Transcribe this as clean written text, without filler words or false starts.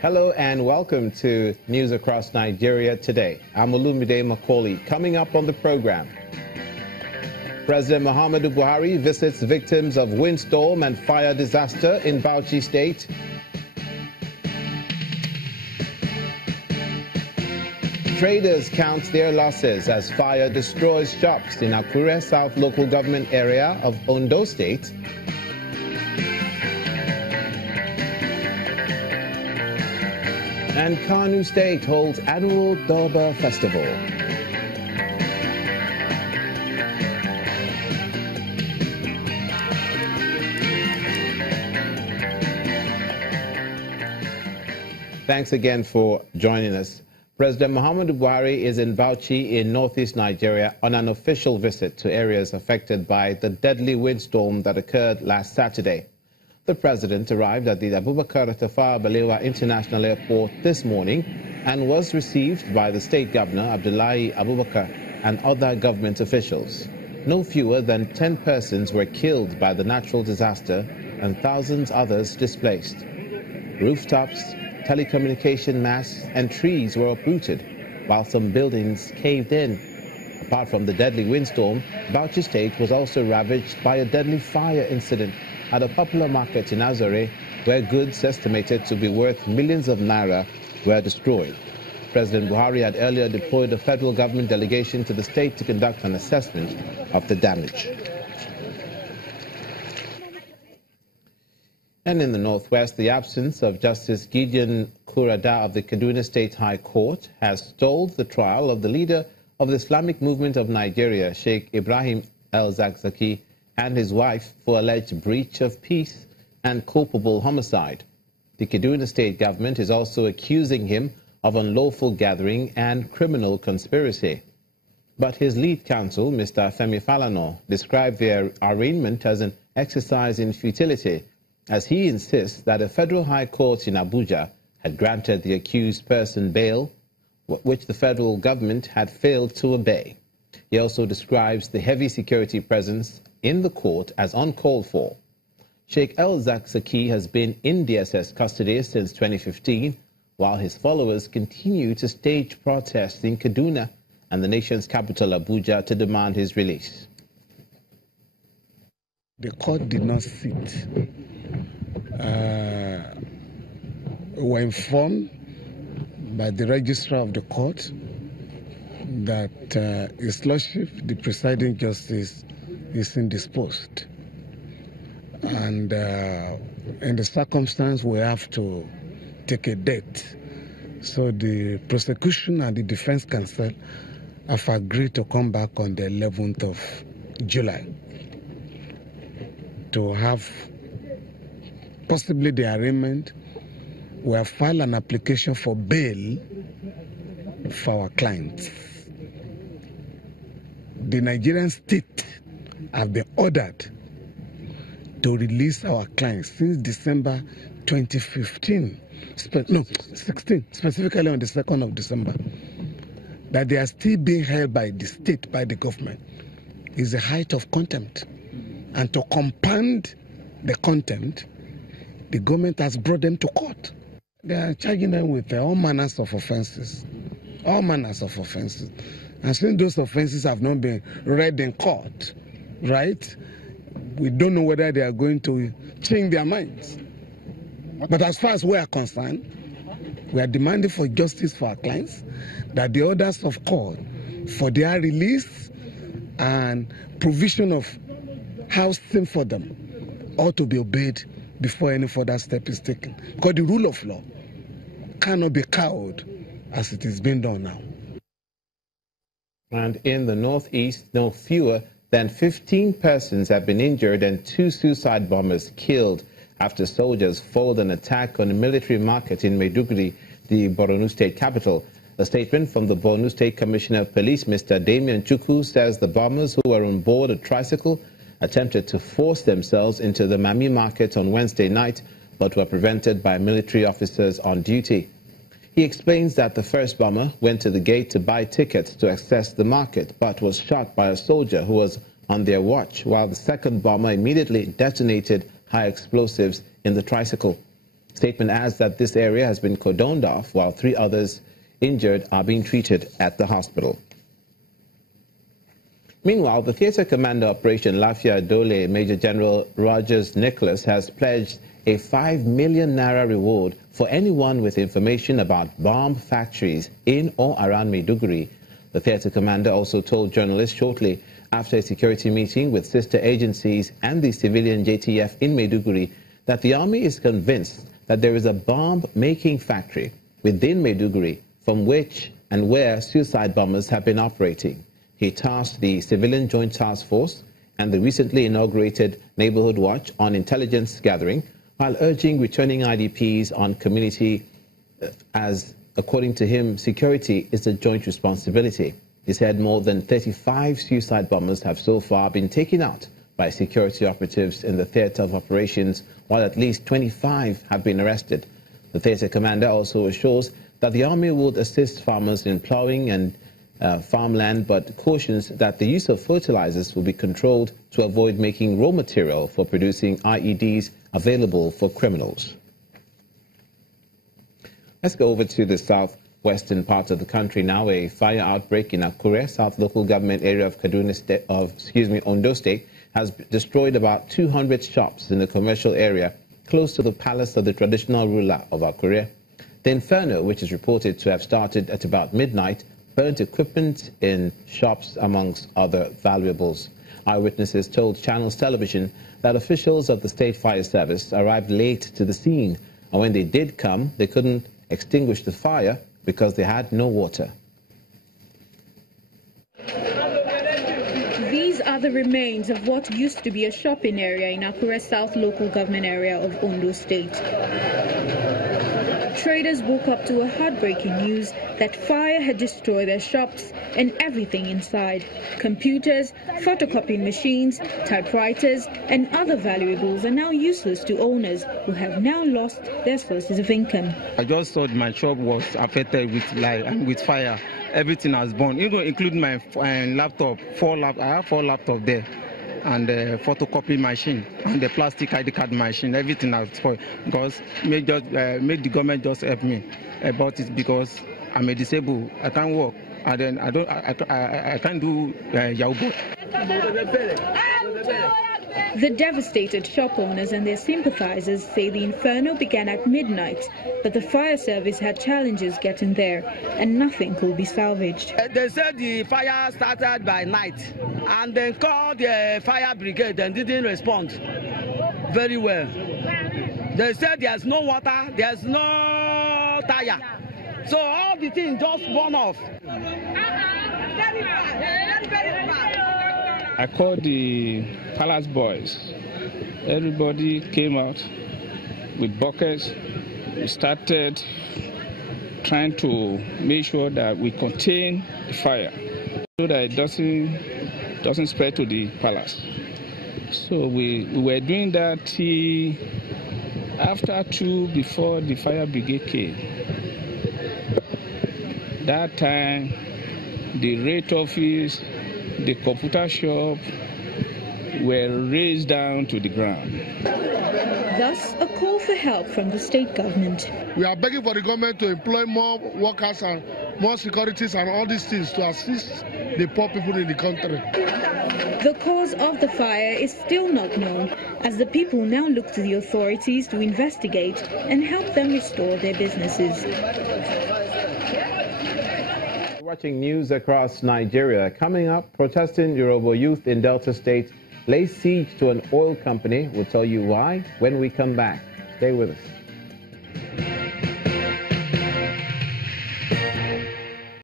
Hello and welcome to News Across Nigeria today. I'm Olumide Macaulay. Coming up on the program, President Muhammadu Buhari visits victims of windstorm and fire disaster in Bauchi State. Traders count their losses as fire destroys shops in Akure, South Local Government Area of Ondo State. And Kano State holds annual Durbar Festival. Thanks again for joining us. President Muhammadu Buhari is in Bauchi in northeast Nigeria on an official visit to areas affected by the deadly windstorm that occurred last Saturday. The president arrived at the Abubakar Tafawa Balewa International Airport this morning and was received by the state governor, Abdullahi Abubakar, and other government officials. No fewer than 10 persons were killed by the natural disaster and thousands others displaced. Rooftops, telecommunication masts, and trees were uprooted, while some buildings caved in. Apart from the deadly windstorm, Bauchi State was also ravaged by a deadly fire incident at a popular market in Azare, where goods estimated to be worth millions of naira were destroyed. President Buhari had earlier deployed a federal government delegation to the state to conduct an assessment of the damage. And in the northwest, the absence of Justice Gideon Kurada of the Kaduna State High Court has stalled the trial of the leader of the Islamic Movement of Nigeria, Sheikh Ibrahim El-Zakzaki, and his wife for alleged breach of peace and culpable homicide. The Kaduna State government is also accusing him of unlawful gathering and criminal conspiracy. But his lead counsel, Mr. Femi Falana, described their arraignment as an exercise in futility, as he insists that a federal high court in Abuja had granted the accused person bail, which the federal government had failed to obey. He also describes the heavy security presence in the court as uncalled for. Sheikh El-Zakzaki has been in DSS custody since 2015, while his followers continue to stage protests in Kaduna and the nation's capital, Abuja, to demand his release. The court did not sit. We were informed by the registrar of the court that His Lordship, the presiding justice, is indisposed. And in the circumstance, we have to take a date. So the prosecution and the defense counsel have agreed to come back on the 11th of July to have possibly the arraignment. We have filed an application for bail for our clients. The Nigerian state have been ordered to release our clients since December 2015, 16, specifically on the 2nd of December. That they are still being held by the state, by the government, is the height of contempt. And to compound the contempt, the government has brought them to court. They are charging them with all manners of offenses. All manners of offenses. And since those offenses have not been read in court, right, we don't know whether they are going to change their minds. But as far as we are concerned, we are demanding for justice for our clients, that the orders of court for their release and provision of housing for them ought to be obeyed before any further step is taken. Because the rule of law cannot be cowed as it is being done now. And in the northeast, no fewer than 15 persons have been injured and 2 suicide bombers killed after soldiers foiled an attack on a military market in Maiduguri, the Borno State capital. A statement from the Borno State Commissioner of Police, Mr. Damian Chukwu, says the bombers, who were on board a tricycle, attempted to force themselves into the Mami market on Wednesday night, but were prevented by military officers on duty. He explains that the first bomber went to the gate to buy tickets to access the market, but was shot by a soldier who was on their watch, while the second bomber immediately detonated high explosives in the tricycle. Statement adds that this area has been cordoned off while 3 others injured are being treated at the hospital. Meanwhile, the theatre commander Operation Lafia Dole, Major General Rogers Nicholas, has pledged a 5 million naira reward for anyone with information about bomb factories in or around Maiduguri. The theatre commander also told journalists shortly after a security meeting with sister agencies and the civilian JTF in Maiduguri that the army is convinced that there is a bomb-making factory within Maiduguri from which and where suicide bombers have been operating. He tasked the Civilian Joint Task Force and the recently inaugurated Neighborhood Watch on intelligence gathering, while urging returning IDPs on community as, according to him, security is a joint responsibility. He said more than 35 suicide bombers have so far been taken out by security operatives in the theatre of operations, while at least 25 have been arrested. The theatre commander also assures that the army would assist farmers in ploughing and farmland, but cautions that the use of fertilizers will be controlled to avoid making raw material for producing IEDs available for criminals. Let's go over to the southwestern part of the country now. A fire outbreak in Akure, South Local Government area of Ondo State, has destroyed about 200 shops in the commercial area close to the palace of the traditional ruler of Akure. The Inferno, which is reported to have started at about midnight, burnt equipment in shops amongst other valuables. Eyewitnesses told Channels Television that officials of the State Fire Service arrived late to the scene, and when they did come, they couldn't extinguish the fire because they had no water. These are the remains of what used to be a shopping area in Akure South Local Government area of Ondo State. Traders woke up to a heartbreaking news that fire had destroyed their shops and everything inside. Computers, photocopying machines, typewriters, and other valuables are now useless to owners who have now lost their sources of income. I just thought my shop was affected with fire. Everything has burned, even including my laptop. I have 4 laptops there, and the photocopy machine and the plastic ID card machine. Everything has spoiled because make the government just help me about it, because I'm a disabled. I can't work, and then I can't do Yahoo. The devastated shop owners and their sympathizers say the Inferno began at midnight, but the fire service had challenges getting there, and nothing could be salvaged. They said the fire started by night, and they called the fire brigade and didn't respond very well. They said there's no water, there's no tire, so all the things just burn off. I called the palace boys. Everybody came out with buckets. We started trying to make sure that we contain the fire so that it doesn't spread to the palace. So we were doing that till after 2 before the fire brigade came. That time, the rate office, the computer shop were raised down to the ground. Thus, a call for help from the state government. We are begging for the government to employ more workers and more securities and all these things to assist the poor people in the country. The cause of the fire is still not known, as the people now look to the authorities to investigate and help them restore their businesses. Watching news across Nigeria. Coming up, protesting Yoruba youth in Delta State lay siege to an oil company. We'll tell you why when we come back. Stay with us.